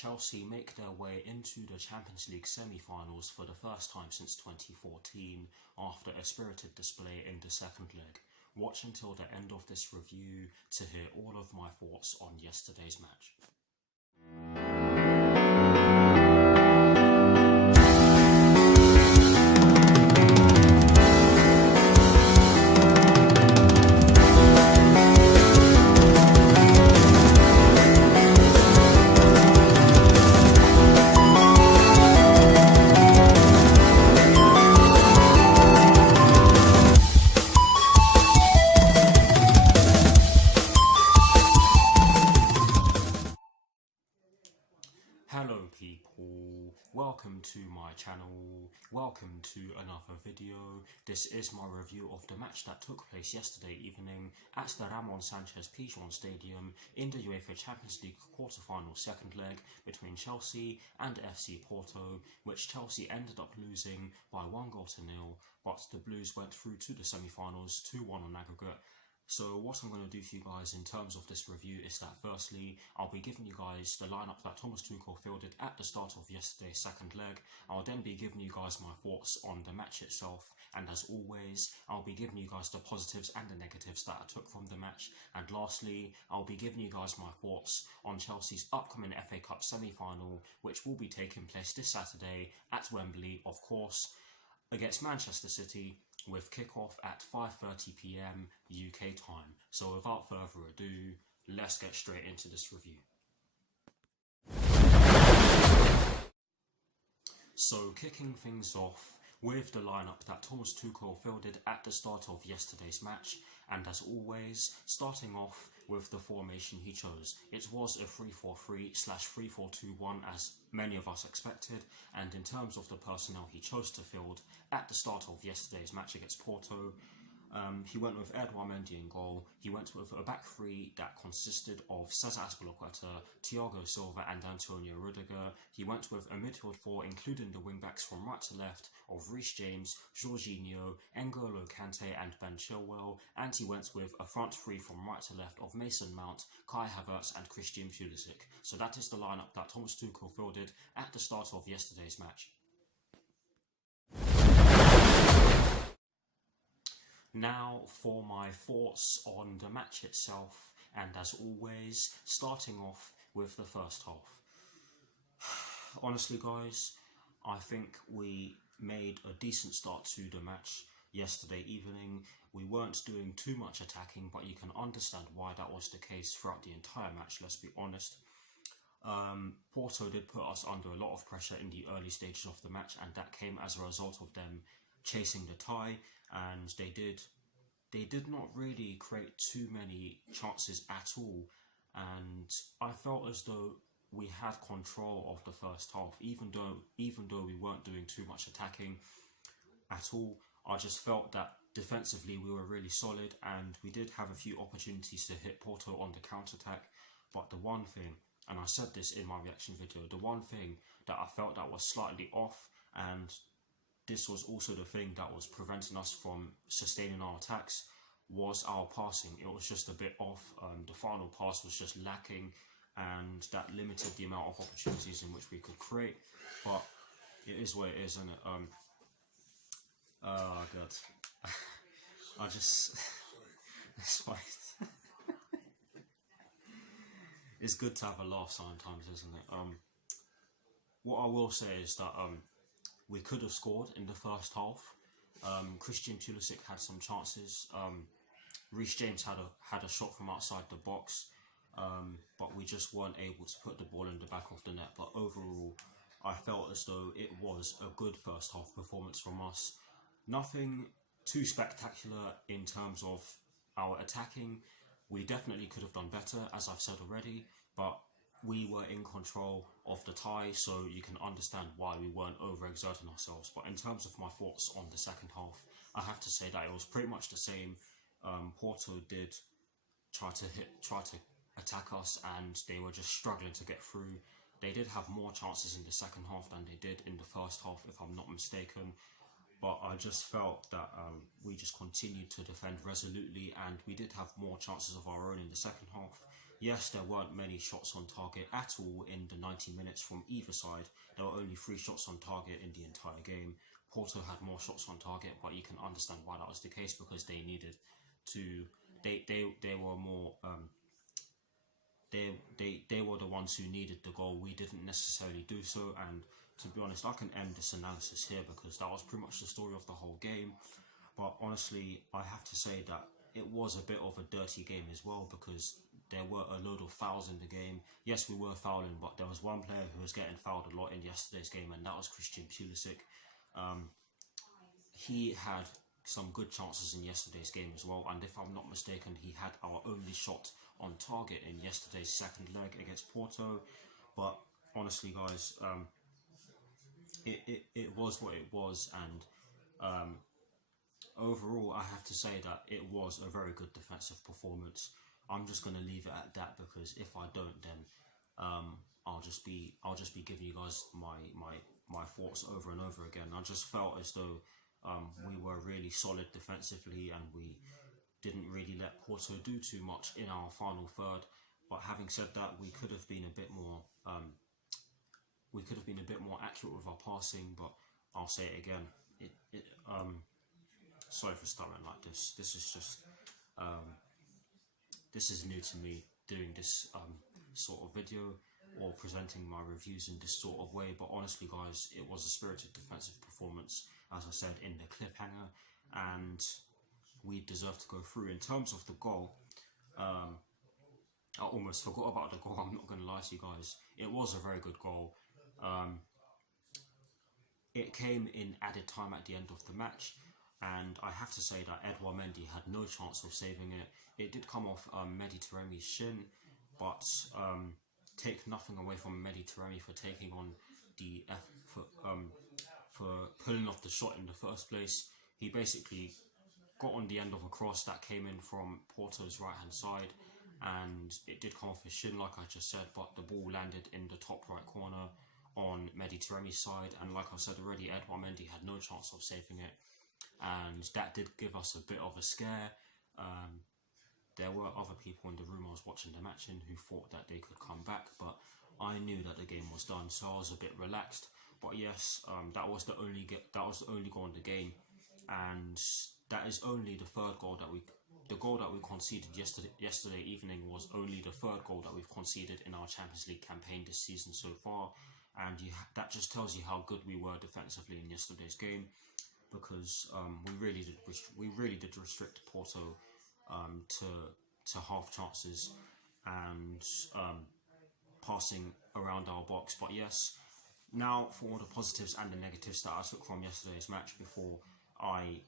Chelsea make their way into the Champions League semi-finals for the first time since 2014 after a spirited display in the second leg. Watch until the end of this review to hear all of my thoughts on yesterday's match. Hello people, welcome to my channel, welcome to another video. This is my review of the match that took place yesterday evening at the Ramon Sanchez Pizjuan Stadium in the UEFA Champions League quarter-final second leg between Chelsea and FC Porto, which Chelsea ended up losing by 1-0, but the Blues went through to the semi-finals 2-1 on aggregate. So what I'm going to do for you guys in terms of this review is that firstly, I'll be giving you guys the lineup that Thomas Tuchel fielded at the start of yesterday's second leg. I'll then be giving you guys my thoughts on the match itself, and as always, I'll be giving you guys the positives and the negatives that I took from the match. And lastly, I'll be giving you guys my thoughts on Chelsea's upcoming FA Cup semi-final, which will be taking place this Saturday at Wembley, of course, against Manchester City, with kickoff at 5:30 PM UK time. So without further ado, let's get straight into this review. So kicking things off with the lineup that Thomas Tuchel fielded at the start of yesterday's match, and as always, starting off with the formation he chose. It was a 3-4-3/3-4-2-1 as many of us expected, and in terms of the personnel he chose to field at the start of yesterday's match against Porto, he went with Edouard Mendy in goal. He went with a back three that consisted of Cesar Azpilicueta, Thiago Silva and Antonio Rudiger. He went with a midfield four including the wing-backs from right to left of Reece James, Jorginho, N'Golo Kante and Ben Chilwell, and he went with a front three from right to left of Mason Mount, Kai Havertz and Christian Pulisic. So that is the lineup that Thomas Tuchel fielded at the start of yesterday's match. Now for my thoughts on the match itself, and as always, starting off with the first half. Honestly guys, I think we made a decent start to the match yesterday evening. We weren't doing too much attacking, but you can understand why that was the case throughout the entire match, let's be honest. Porto did put us under a lot of pressure in the early stages of the match, and that came as a result of them chasing the tie, and they did not really create too many chances at all, and I felt as though we had control of the first half, even though we weren't doing too much attacking at all. I just felt that defensively we were really solid, and we did have a few opportunities to hit Porto on the counter-attack, but the one thing, and I said this in my reaction video, the one thing that I felt that was slightly off, and this was also the thing that was preventing us from sustaining our attacks, was our passing. It was just a bit off. The final pass was just lacking, and that limited the amount of opportunities in which we could create. But it is what it is, isn't it? Oh god, I just it's fine. It's good to have a laugh sometimes, isn't it? What I will say is that we could have scored in the first half. Christian Pulisic had some chances. Reece James had a shot from outside the box, but we just weren't able to put the ball in the back of the net. But overall, I felt as though it was a good first half performance from us. Nothing too spectacular in terms of our attacking. We definitely could have done better, as I've said already, but we were in control of the tie, so you can understand why we weren't overexerting ourselves. But in terms of my thoughts on the second half, I have to say that it was pretty much the same. Porto did try to attack us, and they were just struggling to get through. They did have more chances in the second half than they did in the first half, if I'm not mistaken. But I just felt that we just continued to defend resolutely, and we did have more chances of our own in the second half. Yes, there weren't many shots on target at all in the 90 minutes from either side. There were only 3 shots on target in the entire game. Porto had more shots on target, but you can understand why that was the case, because they needed to. They were more. They were the ones who needed the goal. We didn't necessarily do so, and to be honest, I can end this analysis here because that was pretty much the story of the whole game. But honestly, I have to say that it was a bit of a dirty game as well, because there were a load of fouls in the game. Yes, we were fouling, but there was one player who was getting fouled a lot in yesterday's game, and that was Christian Pulisic. He had some good chances in yesterday's game as well, and if I'm not mistaken, he had our only shot on target in yesterday's second leg against Porto. But honestly, guys, it was what it was, and overall, I have to say that it was a very good defensive performance. I'm just going to leave it at that, because if I don't, then I'll just be giving you guys my thoughts over and over again. I just felt as though we were really solid defensively, and we didn't really let Porto do too much in our final third. But having said that, we could have been a bit more accurate with our passing. But I'll say it again. Sorry for stuttering like this. This is just this is new to me, doing this sort of video or presenting my reviews in this sort of way. But honestly, guys, it was a spirited defensive performance, as I said in the cliffhanger, and we deserve to go through. In terms of the goal, I almost forgot about the goal. I'm not going to lie to you guys. It was a very good goal. It came in added time at the end of the match, and I have to say that Edouard Mendy had no chance of saving it. It did come off Mehdi Taremi's shin, but take nothing away from Mehdi Taremi for taking on the for pulling off the shot in the first place. He basically got on the end of a cross that came in from Porto's right hand side, and it did come off his shin, like I just said, but the ball landed in the top right corner on Mehdi Taremi's side, and like I said already, Edouard Mendy had no chance of saving it, and that did give us a bit of a scare. There were other people in the room I was watching the match in who thought that they could come back, but I knew that the game was done, so I was a bit relaxed. But yes, that was the only goal in the game, and that is only the third goal that the goal that we conceded yesterday evening was only the third goal that we've conceded in our Champions League campaign this season so far, and that just tells you how good we were defensively in yesterday's game, because we really did restrict Porto to half chances and passing around our box. But yes, now for the positives and the negatives that I took from yesterday's match before I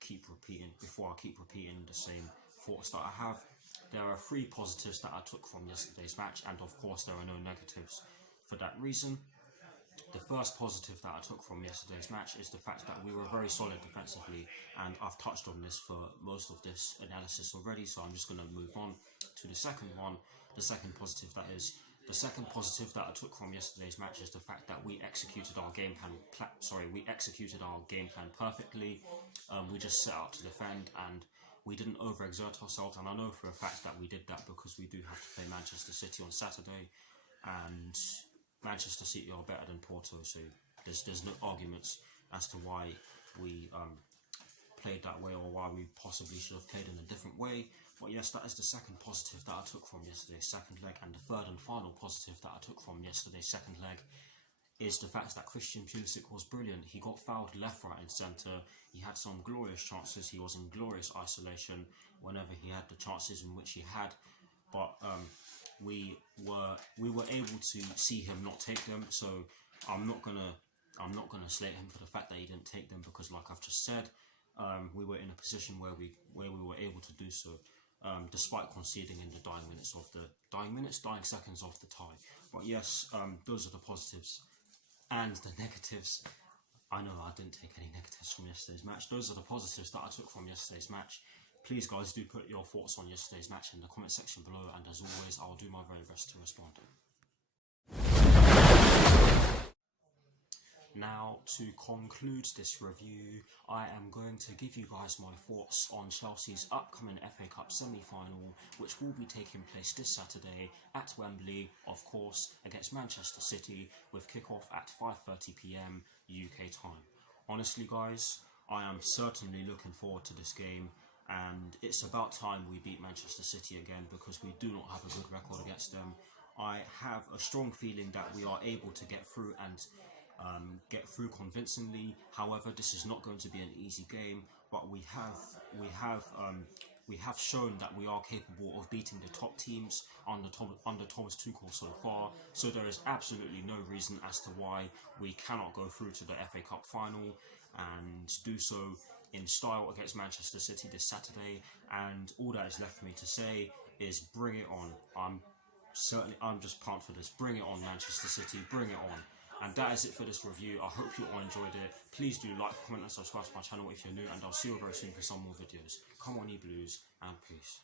keep repeating the same thoughts that I have. There are 3 positives that I took from yesterday's match, and of course there are no negatives for that reason. The first positive that I took from yesterday's match is the fact that we were very solid defensively, and I've touched on this for most of this analysis already, so I'm just going to move on to the second one. The second positive that I took from yesterday's match is the fact that we executed our game plan. Perfectly. We just set out to defend, and we didn't overexert ourselves. And I know for a fact that we did that because we do have to play Manchester City on Saturday, and Manchester City are better than Porto, so there's no arguments as to why we played that way, or why we possibly should have played in a different way. But yes, that is the second positive that I took from yesterday's second leg. And the third and final positive that I took from yesterday's second leg is the fact that Christian Pulisic was brilliant. He got fouled left, right and centre. He had some glorious chances. He was in glorious isolation whenever he had the chances in which he had. But we were able to see him not take them. So I'm not gonna slate him for the fact that he didn't take them, because like I've just said, we were in a position where we were able to do so, despite conceding in the dying seconds of the tie. But yes, those are the positives and the negatives. I know I didn't take any negatives from yesterday's match. Those are the positives that I took from yesterday's match. Please, guys, do put your thoughts on yesterday's match in the comment section below, and as always, I'll do my very best to respond. Now, to conclude this review, I am going to give you guys my thoughts on Chelsea's upcoming FA Cup semi-final, which will be taking place this Saturday at Wembley, of course, against Manchester City, with kick-off at 5:30 PM UK time. Honestly, guys, I am certainly looking forward to this game, and it's about time we beat Manchester City again, because we do not have a good record against them. I have a strong feeling that we are able to get through and get through convincingly. However, this is not going to be an easy game, but we have shown that we are capable of beating the top teams under Thomas Tuchel so far. So there is absolutely no reason as to why we cannot go through to the FA Cup final and do so in style against Manchester City this Saturday. And all that is left for me to say is bring it on. I'm just pumped for this. Bring it on, Manchester City, bring it on. And that is it for this review. I hope you all enjoyed it. Please do like, comment and subscribe to my channel if you're new, and I'll see you very soon for some more videos. Come on, you Blues, and peace.